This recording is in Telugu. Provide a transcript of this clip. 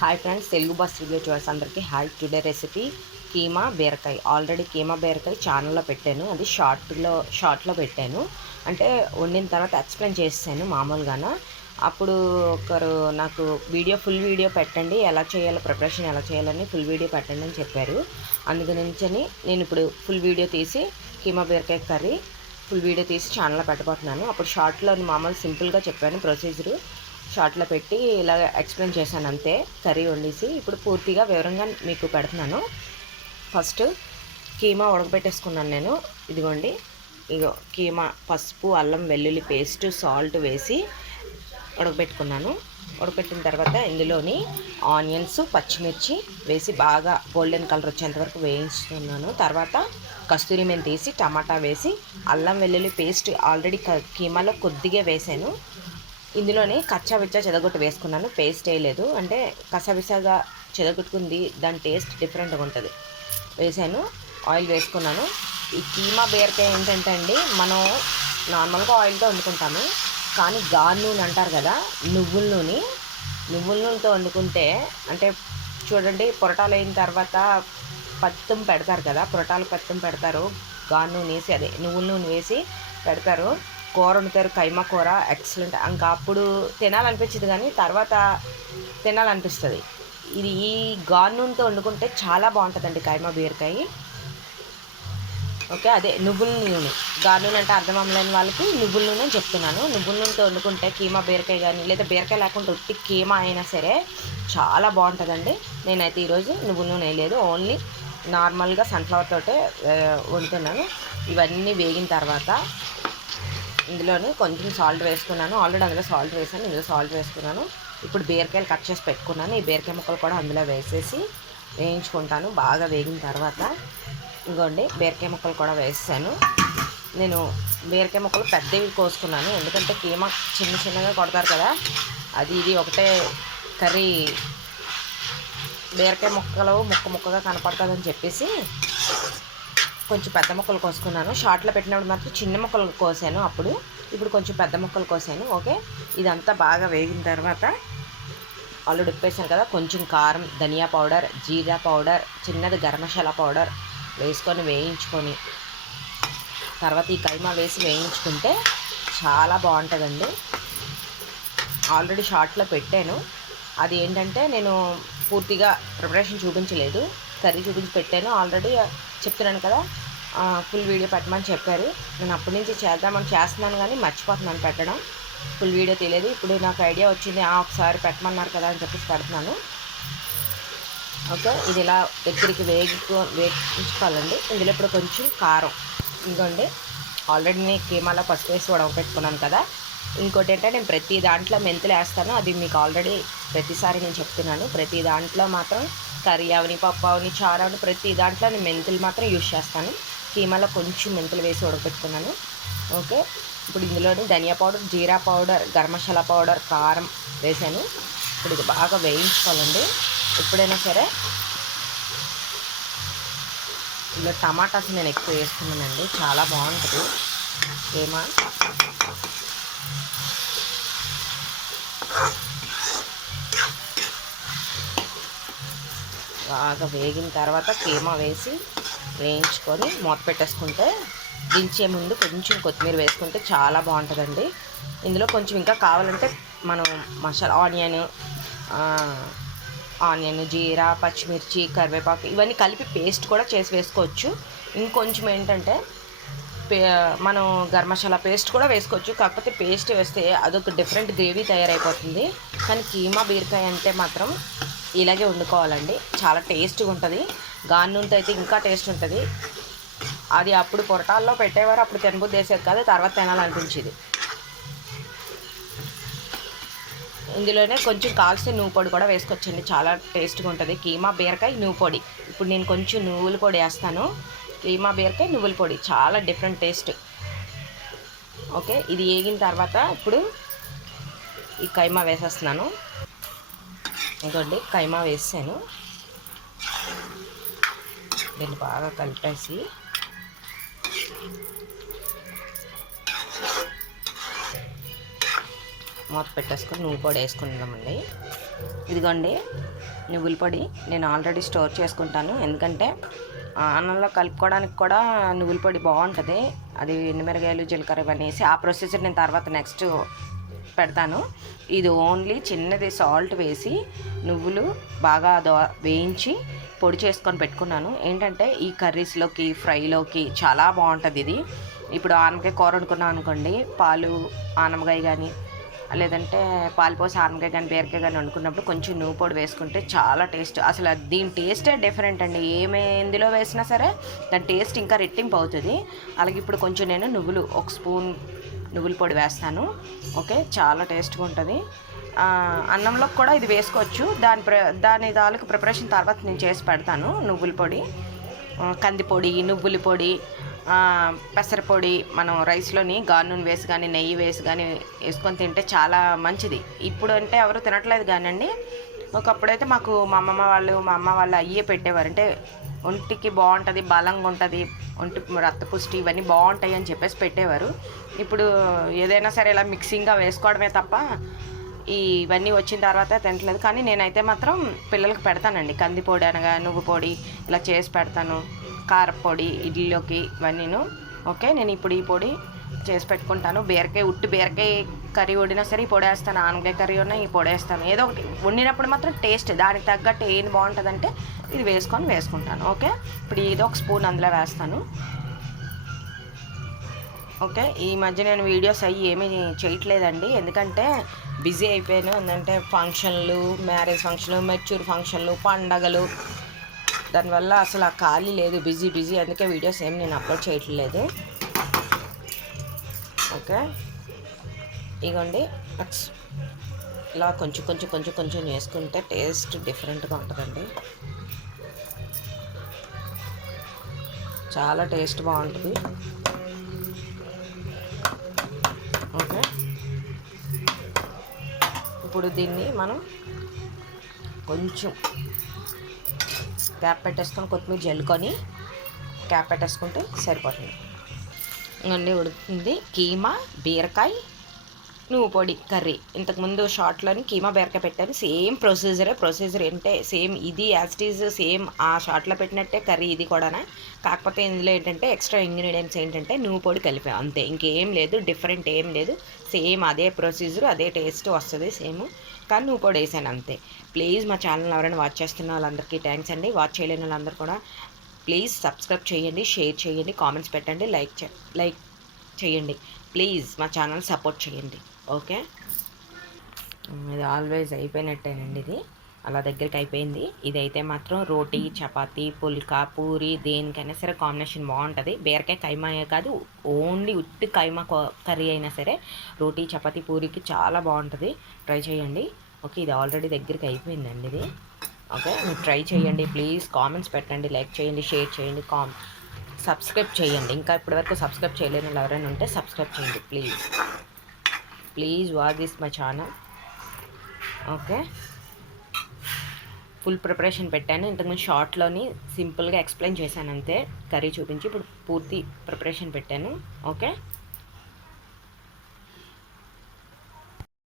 Hi friends, Telugu bus review చూసి అందరికీ హాయ్. టుడే రెసిపీ కీమా బీరకాయ. ఆల్రెడీ కీమా బీరకాయ ఛానల్లో పెట్టాను, అది షార్ట్లో పెట్టాను. అంటే వండిన తర్వాత ఎక్స్ప్లెయిన్ చేసాను మామూలుగాన. అప్పుడు ఒకరు నాకు ఫుల్ వీడియో పెట్టండి, ఎలా చేయాలో, ప్రిపరేషన్ ఎలా చేయాలని ఫుల్ వీడియో పెట్టండి అని చెప్పారు. అందుగురించని నేను ఇప్పుడు ఫుల్ వీడియో తీసి కీమా బీరకాయ కర్రీ ఫుల్ వీడియో తీసి ఛానల్లో పెట్టబోతున్నాను. అప్పుడు షార్ట్లో మామూలు సింపుల్గా చెప్పాను ప్రొసీజరు, షార్ట్లో పెట్టి ఇలా ఎక్స్ప్లెయిన్ చేశాను అంతే. కర్రీ వండేసి ఇప్పుడు పూర్తిగా వివరంగా మీకు పెడుతున్నాను. ఫస్ట్ కీమా ఉడకబెట్టేసుకున్నాను నేను. ఇదిగోండి, ఇగో కీమా పసుపు, అల్లం వెల్లుల్లి పేస్ట్, సాల్ట్ వేసి ఉడకబెట్టుకున్నాను. ఉడకబెట్టిన తర్వాత ఇందులోని ఆనియన్స్, పచ్చిమిర్చి వేసి బాగా గోల్డెన్ కలర్ వచ్చేంత వరకు వేయించుకున్నాను. తర్వాత కస్తూరి మెంతి తీసి టమాటా వేసి అల్లం వెల్లుల్లి పేస్ట్ ఆల్రెడీ కీమాలో కొద్దిగా వేసాను. ఇందులోనే కచ్చాబిచ్చా చెదగొట్టు వేసుకున్నాను, పేస్ట్ వేయలేదు. అంటే కసాబిసాగా చెదగొట్టుకుంది, దాని టేస్ట్ డిఫరెంట్గా ఉంటుంది. వేసాను, ఆయిల్ వేసుకున్నాను. ఈ కీమా బీరకాయ ఏంటంటే అండి, మనం నార్మల్గా ఆయిల్తో వండుకుంటాము, కానీ గాను నూనె అంటారు కదా, నువ్వుల నూనెతో వండుకుంటే, అంటే చూడండి, పొరటాలు అయిన తర్వాత పత్తం పెడతారు కదా, పొరటాలు పత్తం పెడతారు, గాను నూనె వేసి, అదే నువ్వుల నూనె వేసి పెడతారు. కూర వండుతారు, కైమా కూర ఎక్సలెంట్. ఇంకా అప్పుడు తినాలనిపించదు, కానీ తర్వాత తినాలనిపిస్తుంది. ఇది ఈ గాను నూనెతో వండుకుంటే చాలా బాగుంటుందండి కైమా బీరకాయ. ఓకే, అదే నువ్వుల నూనె. గాను నూనె అంటే అర్థం అమ్మలేని వాళ్ళకి నువ్వుల నూనె అని చెప్తున్నాను. నువ్వుల నూనెతో వండుకుంటే కీమా బీరకాయ కానీ, లేదా బీరకాయ లేకుండా ఉట్టి కీమా అయినా సరే చాలా బాగుంటుందండి. నేనైతే ఈరోజు నువ్వుల నూనె వేయలేదు, ఓన్లీ నార్మల్గా సన్ఫ్లవర్ తోటే వండుతున్నాను. ఇవన్నీ వేగిన తర్వాత ఇందులోనే కొంచెం సాల్ట్ వేసుకున్నాను. ఆల్రెడీ అందులో సాల్ట్ వేసాను, ఇందులో సాల్ట్ వేసుకున్నాను. ఇప్పుడు బీరకాయలు కట్ చేసి పెట్టుకున్నాను. ఈ బీరకాయ ముక్కలు కూడా అందులో వేసేసి వేయించుకుంటాను. బాగా వేగిన తర్వాత ఇంకోండి, బీరకాయ ముక్కలు కూడా వేసాను. నేను బీరకాయ ముక్కలు పెద్దవి కోసుకున్నాను, ఎందుకంటే కీమా చిన్నగా కొడతారు కదా, అది ఇది ఒకటే కర్రీ బీరకాయ ముక్కలు ముక్కగా కనపడుతుందని చెప్పేసి కొంచెం పెద్ద ముక్కలు కోసుకున్నాను. షార్ట్లో పెట్టినప్పుడు మాత్రం చిన్న ముక్కలు కోసాను, ఇప్పుడు కొంచెం పెద్ద ముక్కలు కోసాను. ఓకే, ఇదంతా బాగా వేగిన తర్వాత ఆల్రెడీ ఉప్పేసాను కదా, కొంచెం కారం, ధనియా పౌడర్, జీరా పౌడర్, చిన్నది గరం మసాలా పౌడర్ వేసుకొని వేయించుకొని తర్వాత ఈ కైమా వేసి వేయించుకుంటే చాలా బాగుంటుందండి. ఆల్రెడీ షార్ట్లో పెట్టాను, అది ఏంటంటే నేను పూర్తిగా ప్రిపరేషన్ చూపించలేదు, కర్రీ చూపించి పెట్టాను. ఆల్రెడీ చెప్తున్నాను కదా, ఫుల్ వీడియో పెట్టమని చెప్పారు. నేను అప్పటి నుంచి చేస్తున్నాను, కానీ మర్చిపోతున్నాను పెట్టడం. ఫుల్ వీడియో తెలియదు. ఇప్పుడు నాకు ఐడియా వచ్చింది, ఒకసారి పెట్టమన్నారు కదా అని చెప్పేసి పెడుతున్నాను. ఓకే, ఇది ఇలా దగ్గరికి వేయించుకోవాలండి. ఇందులో ఇప్పుడు కొంచెం కారం, ఇంకోండి ఆల్రెడీ నేను కీమాలో పసుపు వేసి ఉడకపెట్టుకున్నాను కదా. ఇంకోటి ఏంటంటే, నేను ప్రతి దాంట్లో మెంతులు వేస్తాను, అది మీకు ఆల్రెడీ ప్రతిసారి నేను చెప్తున్నాను. ప్రతి దాంట్లో మాత్రం కర్రీ అవని, పప్పు అవని, చారు అవని, ప్రతి దాంట్లో నేను మెంతులు మాత్రం యూజ్ చేస్తాను. కీమాలో కొంచెం మెంతులు వేసి ఉడకపెట్టుకున్నాను. ఓకే, ఇప్పుడు ఇందులోని ధనియా పౌడర్, జీరా పౌడర్, గరం మసాలా పౌడర్, కారం వేసాను. ఇప్పుడు ఇది బాగా వేయించుకోవాలండి. ఎప్పుడైనా సరే ఇందులో టమాటాస్ నేను ఎక్కువ వేసుకున్నానండి, చాలా బాగుంటుంది కీమా. బాగా వేగిన తర్వాత కీమా వేసి వేయించుకొని మూత పెట్టేసుకుంటే, దించే ముందు కొంచెం కొత్తిమీర వేసుకుంటే చాలా బాగుంటుందండి. ఇందులో కొంచెం ఇంకా కావాలంటే మనం మసాలా ఆనియన్, జీరా, పచ్చిమిర్చి, కరివేపాకు ఇవన్నీ కలిపి పేస్ట్ కూడా చేసి వేసుకోవచ్చు. ఇంకొంచెం ఏంటంటే మనం గరం మసాలా పేస్ట్ కూడా వేసుకోవచ్చు, కాకపోతే పేస్ట్ వేస్తే అదొక డిఫరెంట్ గ్రేవీ తయారైపోతుంది. కానీ కీమా బీరకాయ అంటే మాత్రం ఇలాగే వండుకోవాలండి, చాలా టేస్ట్గా ఉంటుంది. గాను నూనెతో అయితే ఇంకా టేస్ట్ ఉంటుంది. అది అప్పుడు పొరటాల్లో పెట్టేవారు, అప్పుడు తినబుద్ధి వేసేది కాదు, తర్వాత తినాలనిపించేది. ఇందులోనే కొంచెం కాల్చిన నువ్వు పొడి కూడా వేసుకోవచ్చండి, చాలా టేస్ట్గా ఉంటుంది. కీమా బీరకాయ నువ్వు పొడి, ఇప్పుడు నేను కొంచెం నువ్వుల పొడి వేస్తాను. కీమా బీరకాయ నువ్వుల పొడి చాలా డిఫరెంట్ టేస్ట్. ఓకే, ఇది వేగిన తర్వాత ఇప్పుడు ఈ కైమా వేసేస్తున్నాను. ఇంకోండి, కైమా వేసాను, దీన్ని బాగా కలిపేసి మూత పెట్టేసుకొని నువ్వు పొడి వేసుకుందామండి. ఇదిగోండి నువ్వుల పొడి నేను ఆల్రెడీ స్టోర్ చేసుకుంటాను, ఎందుకంటే అన్నంలో కలుపుకోవడానికి కూడా నువ్వుల పొడి బాగుంటుంది. అది ఎండుమిరగాయలు జీలకర్ర ఇవన్నీ వేసి ఆ ప్రొసీజర్ నేను తర్వాత నెక్స్ట్ పెడతాను. ఇది ఓన్లీ చిన్నది సాల్ట్ వేసి నువ్వులు బాగా వేయించి పొడి చేసుకొని పెట్టుకున్నాను. ఏంటంటే ఈ కర్రీస్లోకి ఫ్రైలోకి చాలా బాగుంటుంది ఇది. ఇప్పుడు ఆనపకాయ కూర వండుకున్నాం అనుకోండి, పాలు ఆనపకాయ కానీ లేదంటే పాలు పోసి ఆనపకాయ కానీ బీరకాయ కానీ వండుకున్నప్పుడు కొంచెం నువ్వు పొడి వేసుకుంటే చాలా టేస్ట్, అసలు దీని టేస్టే డిఫరెంట్ అండి. ఎందులో వేసినా సరే దాని టేస్ట్ ఇంకా రెట్టింపు అవుతుంది. అలాగే ఇప్పుడు కొంచెం నేను నువ్వులు ఒక స్పూన్ నువ్వుల పొడి వేస్తాను. ఓకే, చాలా టేస్ట్గా ఉంటుంది. అన్నంలో కూడా ఇది వేసుకోవచ్చు. దాని తాలూకు ప్రిపరేషన్ తర్వాత నేను చేసి పెడతాను. నువ్వుల పొడి, కందిపొడి, నువ్వుల పొడి, పెసరపొడి మనం రైస్లోని నూనె వేసి కానీ నెయ్యి వేసి కానీ వేసుకొని తింటే చాలా మంచిది. ఇప్పుడు అంటే ఎవరు తినట్లేదు కానండి, ఒకప్పుడైతే మాకు మా అమ్మ వాళ్ళు అయ్యే పెట్టేవారు. అంటే ఒంటికి బాగుంటుంది, బలంగా ఉంటుంది, ఒంటి రక్తపుష్టి ఇవన్నీ బాగుంటాయి అని చెప్పేసి పెట్టేవారు. ఇప్పుడు ఏదైనా సరే ఇలా మిక్సింగ్గా వేసుకోవడమే తప్ప ఇవన్నీ వచ్చిన తర్వాత తినట్లేదు. కానీ నేనైతే మాత్రం పిల్లలకి పెడతానండి. కందిపొడి అనగా నువ్వు పొడి ఇలా చేసి పెడతాను, కారపొడి ఇడ్లీలోకి ఇవన్నీను. ఓకే, నేను ఇప్పుడు ఈ పొడి చేసి పెట్టుకుంటాను. ఉట్టి బీరకాయ కర్రీ వండినా సరే ఈ పొడి వేస్తాను, ఆనపకాయ కర్రీ ఉన్నా ఈ పొడి వేస్తాను. ఏదో ఒకటి వండినప్పుడు మాత్రం టేస్ట్ దానికి తగ్గట్టు ఏది బాగుంటుందంటే ఇది వేసుకుంటాను. ఓకే, ఇప్పుడు ఏదో ఒక స్పూన్ అందులో వేస్తాను. ఓకే, ఈ మధ్య నేను వీడియోస్ అవి ఏమీ చేయట్లేదండి, ఎందుకంటే బిజీ అయిపోయాను. ఎందుకంటే ఫంక్షన్లు, మ్యారేజ్ ఫంక్షన్లు, మెచ్యూర్ ఫంక్షన్లు, పండగలు, దానివల్ల అసలు ఆ ఖాళీ లేదు, బిజీ. అందుకే వీడియోస్ ఏమి నేను అప్లోడ్ చేయట్లేదు. ఓకే, ఇగోండి ఇలా కొంచెం వేసుకుంటే టేస్ట్ డిఫరెంట్గా ఉంటుందండి. చాలా టేస్ట్ బాగుంటుంది. ఓకే, ఇప్పుడు దీన్ని మనం కొంచెం క్యాప్ పెట్టేసుకొని కొత్తిమీర జల్లుకొని క్యాప్ పెట్టేసుకుంటే సరిపోతుంది. ఇంకొండి ఉడుకుతుంది కీమా బీరకాయ నువ్వు పొడి కర్రీ. ఇంతకుముందు షార్ట్లోని కీమా బీరకాయ పెట్టాను, సేమ్ ప్రొసీజర్ అంటే సేమ్ ఇది యాజ్ ఇట్ ఈజ్ సేమ్ ఆ షార్ట్లో పెట్టినట్టే కర్రీ ఇది కూడా. కాకపోతే ఇందులో ఏంటంటే ఎక్స్ట్రా ఇంగ్రీడియంట్స్ ఏంటంటే నువ్వు పొడి కలిపాం అంతే, ఇంకేం లేదు, డిఫరెంట్ ఏం లేదు. సేమ్ అదే ప్రొసీజర్, అదే టేస్ట్ వస్తుంది సేమ్, కానీ నువ్వు పొడి వేసాను అంతే. ప్లీజ్ మా ఛానల్ ఎవరైనా వాచ్ చేస్తున్న వాళ్ళందరికీ థ్యాంక్స్ అండి. వాచ్ చేయలేని వాళ్ళందరూ కూడా ప్లీజ్ సబ్స్క్రైబ్ చేయండి, షేర్ చేయండి, కామెంట్స్ పెట్టండి, లైక్ చేయండి. ప్లీజ్ మా ఛానల్ సపోర్ట్ చేయండి. ఓకే, ఇది ఆల్వేస్ అయిపోయినట్టేనండి. ఇది అలా దగ్గరికి అయిపోయింది. ఇదైతే మాత్రం రోటీ, చపాతీ, పుల్కా, పూరి దేనికైనా సరే కాంబినేషన్ బాగుంటుంది. బీరకాయ కైమాయే కాదు, ఓన్లీ ఉత్తి కైమా కర్రీ అయినా సరే రోటీ, చపాతీ, పూరికి చాలా బాగుంటుంది. ట్రై చేయండి. ఓకే, ఇది ఆల్రెడీ దగ్గరికి అయిపోయిందండి ఇది. ఓకే, మీరు ట్రై చేయండి. ప్లీజ్ కామెంట్స్ పెట్టండి, లైక్ చేయండి, షేర్ చేయండి, సబ్స్క్రైబ్ చేయండి. ఇంకా ఇప్పటివరకు సబ్స్క్రైబ్ చేయలేని వాళ్ళు ఎవరైనా ఉంటే సబ్స్క్రైబ్ చేయండి please watch this my channel. Okay, full preparation పెట్టాను. ఇంతకుముందు షార్ట్లోని సింపుల్గా ఎక్స్ప్లెయిన్ చేశాను అంతే, కర్రీ చూపించి. ఇప్పుడు పూర్తి ప్రిపరేషన్ పెట్టాను. ఓకే.